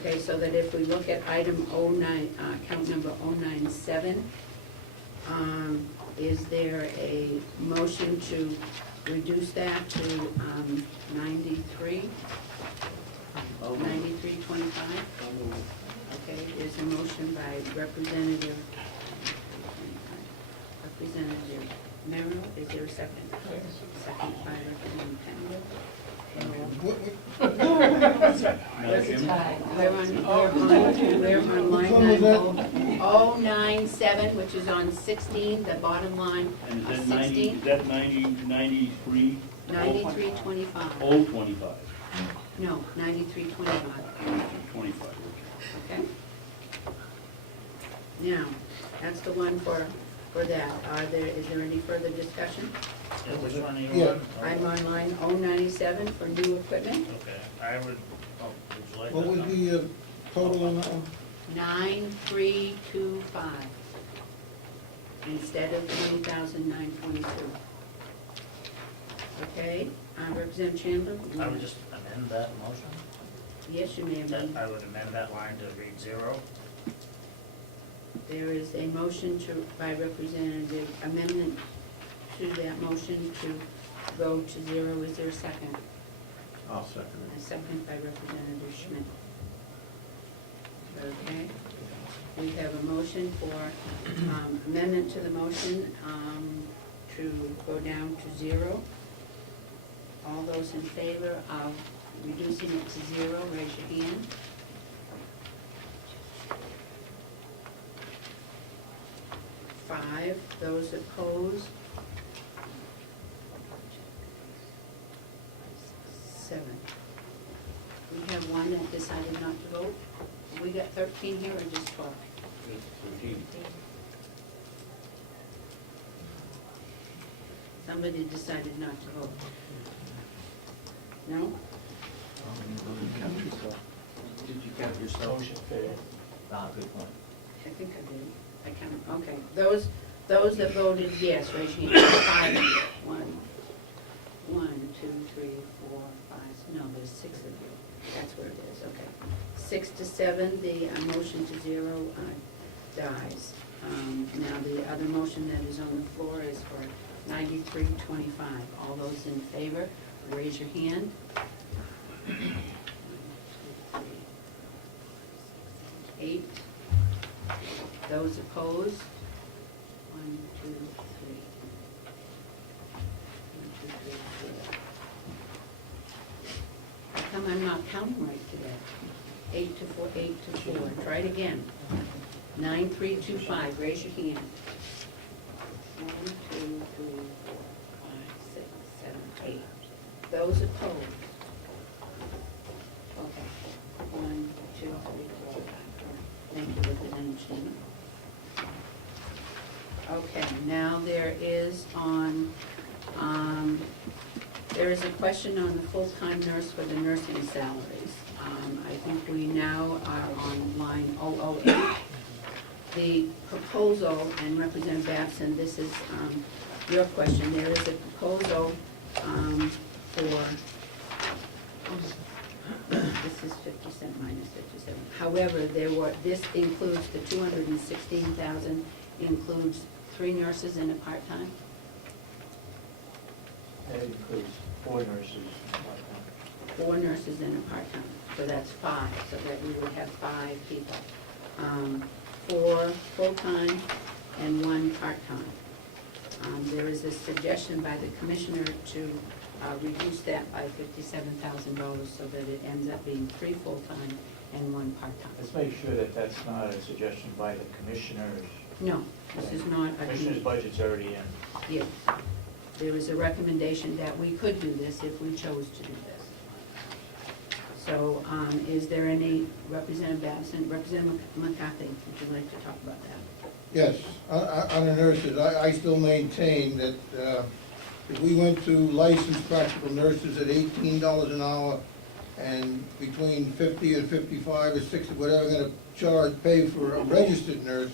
Okay, so that if we look at item 09, account number 097, is there a motion to reduce that to 93? 93.25? Okay, there's a motion by Representative Merrill. Is there a second? Second by Representative Penfield. We're on line 097, which is on 16, the bottom line And of then 16. is that 93? 93.25. Old 25. No, 93.25. 25. Okay? Now, that's the one for that. Is there any further discussion? Yeah, which one are you Yeah. on? I'm on line 097 for new equipment, Okay, I would, would you like What that was number? the total on that one? 9325, instead of 20,922. Okay, Representative Chandler? I would just amend that motion. Yes, you may amend. I would amend that line to read 0. There is a motion by Representative, amendment to that motion to go to 0. Is there a second? I'll second A second by Representative Schmidt. Okay. We have a motion for amendment to the motion to go down to 0. All those in favor of reducing it to 0, raise your hand. Five. Those opposed? 7. We have one that decided not to vote. We got 13 here or just 12? 13. Somebody decided not to vote. No? Did you count yourself? Motion failed. Good point. I think I did. I count, okay. Those that voted yes, raise your hand. 5. 1, 2, 3, 4, 5. No, there's 6 of you. That's where it is, okay. 6 to 7, the motion to 0 dies. Now, the other motion that is on the floor is for 93.25. All those in favor, raise your hand. 1, 2, 3, 8. Those opposed? 1, 2, 3. 1, 2, 3, 4. How come I'm not counting right today? 8 to 4, 8 to 4. Try it again. 9325. Raise your hand. 1, 2, 3, 4, 5, 6, 7, 8. Those opposed? Okay. 1, 2, 3, 4, 5. Thank you, Representative Cheney. Okay, now there is there is a question on the full-time nurse for the nursing salaries. I think we now are on line 008. The proposal, and Representative Babson, this is your question. There is a proposal for, this is 57 minus 57. However, this includes the 216,000, includes 3 nurses and a part-time? That includes 4 nurses. 4 nurses and a part-time, so that's 5, so that we would have 5 people. 4 full-time and 1 part-time. There is a suggestion by the commissioner to reduce that by $57,000 so that it ends up being 3 full-time and 1 part-time. Let's make sure that that's not a suggestion by the commissioners. No, this is not a... Commissioner's budget's already in. Yes. There is a recommendation that we could do this if we chose to do this. So is there any, Representative Babson, Representative McCarthy, would you like to talk about that? Yes, on the nurses, I still maintain that if we went to licensed practical nurses at $18 an hour and between 50 and 55 or 60, whatever we're going to pay for a registered nurse,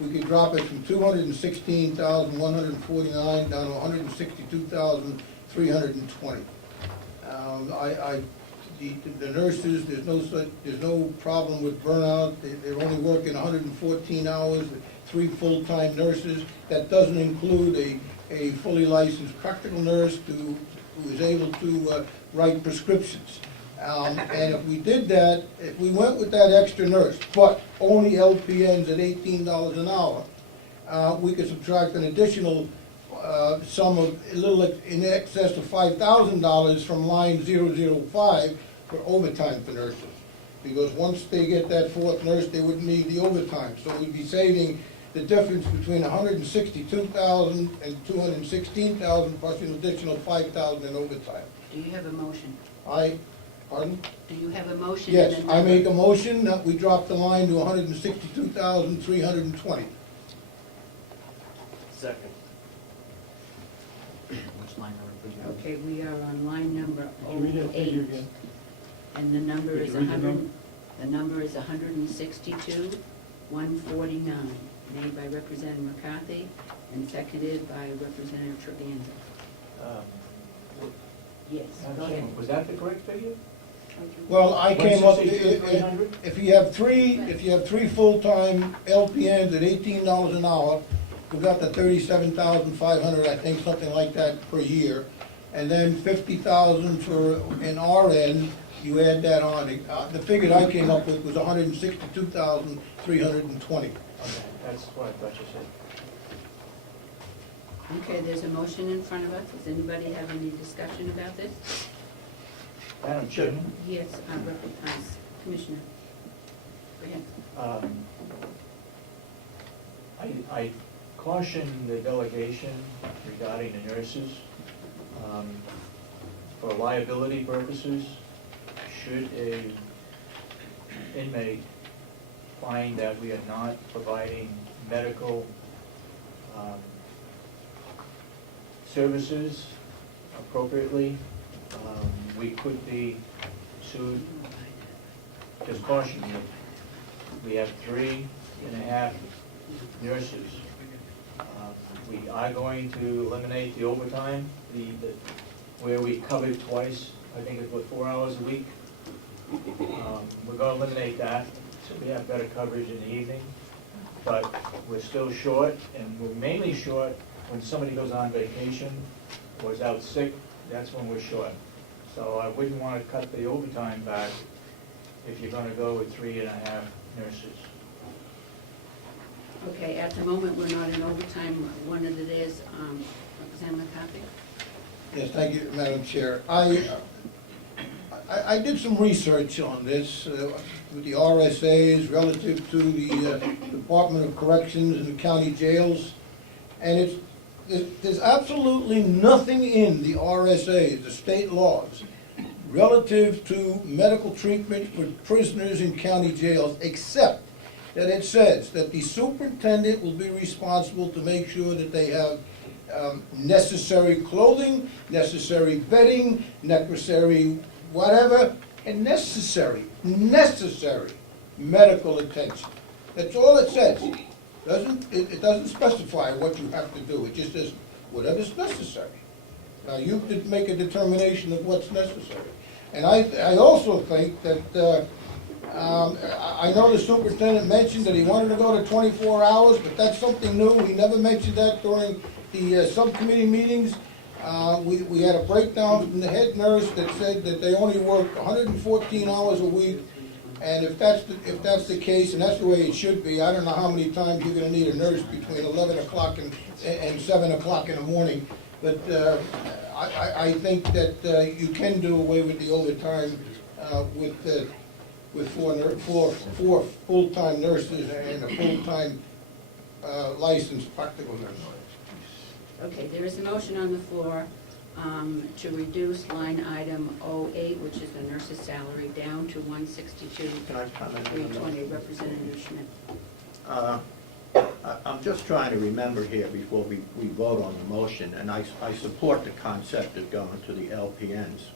we could drop it from $216,149 down to $162,320. the nurses, there's no problem with burnout. They're only working 114 hours, 3 full-time nurses. That doesn't include a fully licensed practical nurse who is able to write prescriptions. And if we did that, if we went with that extra nurse, but only LPNs at $18 an hour, we could subtract an additional sum of a little in excess of $5,000 from line 005 for overtime for nurses. Because once they get that 4th nurse, they wouldn't need the overtime. So we'd be saving the difference between $162,000 and $216,000 plus an additional $5,000 in overtime. Do you have a motion? Pardon? Do you have a motion? Yes, and a I number? make a motion that we drop the line to $162,320. Second. Which line are we putting? Okay, we are on line number Could you read that figure 08. again? And the number Could is you read the 100, number? the number is 162,149, made by Representative McCarthy and seconded by Representative Trevino. Yes, go ahead. Was that the correct figure? Well, I came up, 162,300? if you have three full-time LPNs at $18 an hour, we've got the $37,500, I think, something like that per year. And then $50,000 for an RN, you add that on. The figure I came up with was $162,320. Okay, that's what I thought you said. Okay, there's a motion in front of us. Does anybody have any discussion about this? Madam Chairman, Yes, Commissioner. Go ahead. I caution the delegation regarding the nurses. For liability purposes, should a inmate find that we are not providing medical services appropriately, we could be sued. Just caution you, we have 3.5 nurses. We are going to eliminate the overtime, where we covered twice, I think it's what, 4 hours a week. We're gonna eliminate that, so we have better coverage in the evening. But we're still short, and we're mainly short when somebody goes on vacation or is out sick, that's when we're short. So I wouldn't want to cut the overtime back if you're gonna go with 3.5 nurses. Okay, at the moment, we're not in overtime. One of it is, Representative McCarthy? Yes, thank you, Madam Chair. I did some research on this with the RSAs relative to the Department of Corrections and the county jails. And there's absolutely nothing in the RSAs, the state laws, relative to medical treatment for prisoners in county jails, except that it says that the superintendent will be responsible to make sure that they have necessary clothing, necessary bedding, necessary whatever, and necessary medical attention. That's all it says. It doesn't specify what you have to do. It just says whatever's necessary. Now, you could make a determination of what's necessary. And I also think that, I know the superintendent mentioned that he wanted to go to 24 hours, but that's something new. He never mentioned that during the subcommittee meetings. We had a breakdown from the head nurse that said that they only work 114 hours a week. And if that's the case, and that's the way it should be, I don't know how many times you're gonna need a nurse between 11 o'clock and 7 o'clock in the morning. But I think that you can do away with the overtime with four full-time nurses and a full-time licensed practical nurse. Okay, there is a motion on the floor to reduce line item 08, which is the nurse's salary, down to 162, Can I comment on that? 320. Representative Schmidt. I'm just trying to remember here before we vote on the motion, and I support the concept of going to the LPNs.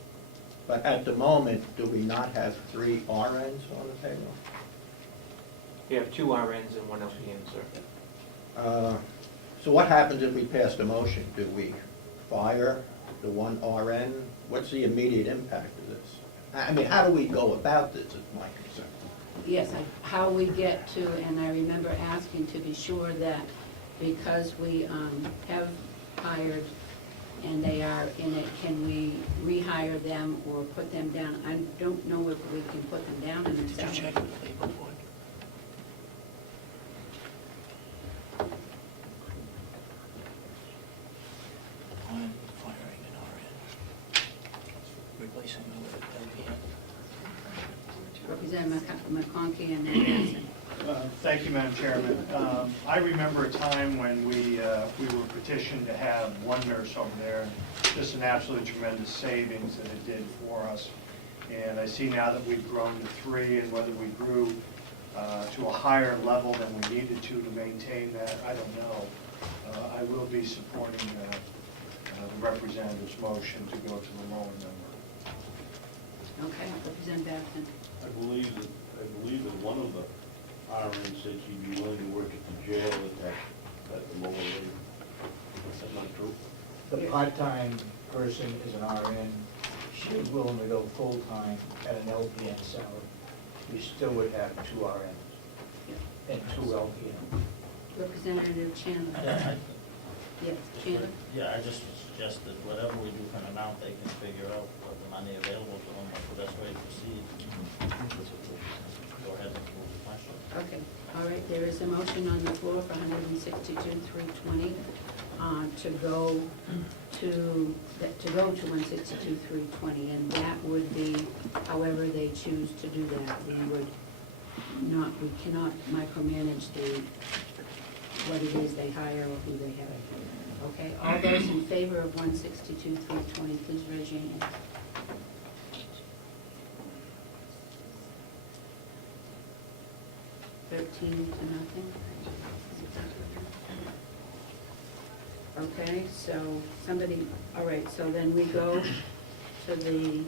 But at the moment, do we not have 3 RNs on the payroll? You have 2 RNs and 1 LPN, sir. So what happens if we pass the motion? Do we fire the 1 RN? What's the immediate impact of this? I mean, how do we go about this is my concern. Yes, how we get to, and I remember asking to be sure that because we have hired and they are in it, can we rehire them or put them down? I don't know if we can put them down in the salary. with the labor board? On firing an RN, replacing them with LPN. Representative McConkey and then Hanson. Thank you, Madam Chairman. I remember a time when we were petitioned to have one nurse over there, just an absolutely tremendous savings that it did for us. And I see now that we've grown to 3, and whether we grew to a higher level than we needed to maintain that, I don't know. I will be supporting the representative's motion to go to the lower number. Okay, Representative Batson. I believe that one of the RNs said she'd be willing to work at the jail at the lower rate. Is that not true? The part-time person is an RN, she's willing to go full-time at an LPN salary. We still would have 2 RNs and 2 LPN. Representative Chandler. Yeah, Yes, Chandler. Yeah, I just suggest that whatever we do for an amount, they can figure out what the money available to them, what's the best way to proceed. Go ahead and move the question. Okay, all right, there is a motion on the floor for $162,320 to go to $162,320, and that would be however they choose to do that. We cannot micromanage what it is they hire or who they have. Okay, all those in favor of $162,320, please raise your hand. $13 to nothing. Okay, so somebody, all right, so then we go to the,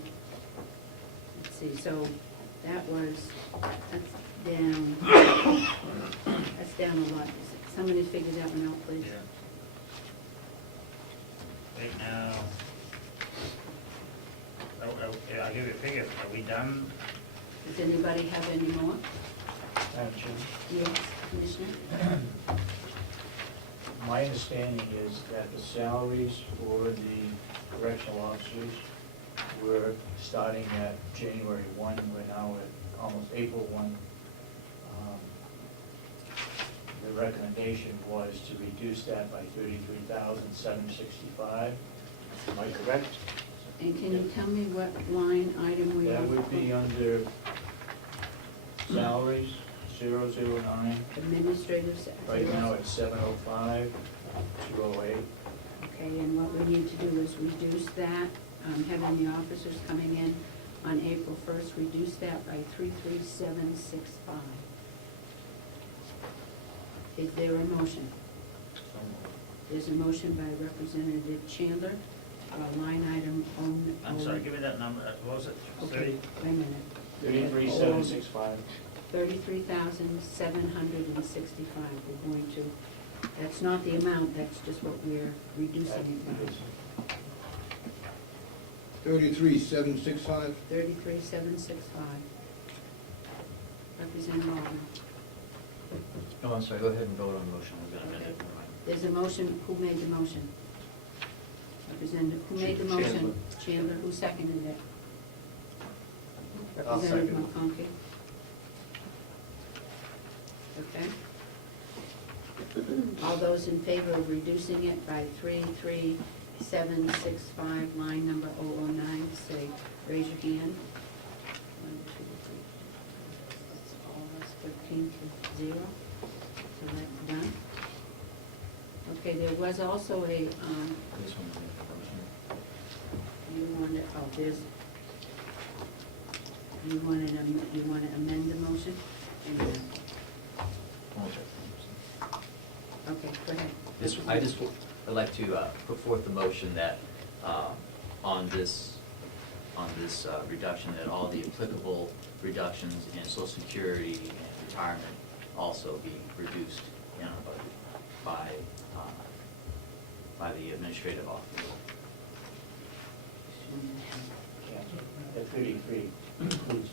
let's see, so that's down a lot. Somebody figure that one out, please. Right now, I'll give you a figure, are we done? Does anybody have any more? Madam Chair, Yes, Commissioner? my understanding is that the salaries for the correctional officers were starting at January 1, we're now at almost April 1. The recommendation was to reduce that by $33,765. Am I correct? And can you tell me what line item we are? That would be under salaries, 009. Administrative. Right now it's 705, 208. Okay, and what we need to do is reduce that, having the officers coming in on April 1st, reduce that by 33765. Is there a motion? There's a motion by Representative Chandler, line item on. I'm sorry, give me that number, what was it? Okay, wait a minute. 33,765. 33,765, we're going to, that's not the amount, that's just what we're reducing it by. 33,765. 33,765. Representative Alden. Oh, I'm sorry, go ahead and vote on the motion, we're gonna amend it. Never mind. There's a motion, who made the motion? Representative, who made the motion? Chandler, who seconded it? I'll second Representative it. McConkey. Okay. All those in favor of reducing it by 33765, line number 009, say, raise your hand. 1, 2, 3. That's all, that's 13 to 0. So that's done. Okay, there was also a, This one, yeah, you wanted, oh, there's, you want to amend the motion? Okay, go ahead. I just would like to put forth the motion that on this reduction, that all the applicable reductions in Social Security and retirement also be reduced in our budget by the administrative office. At 33 includes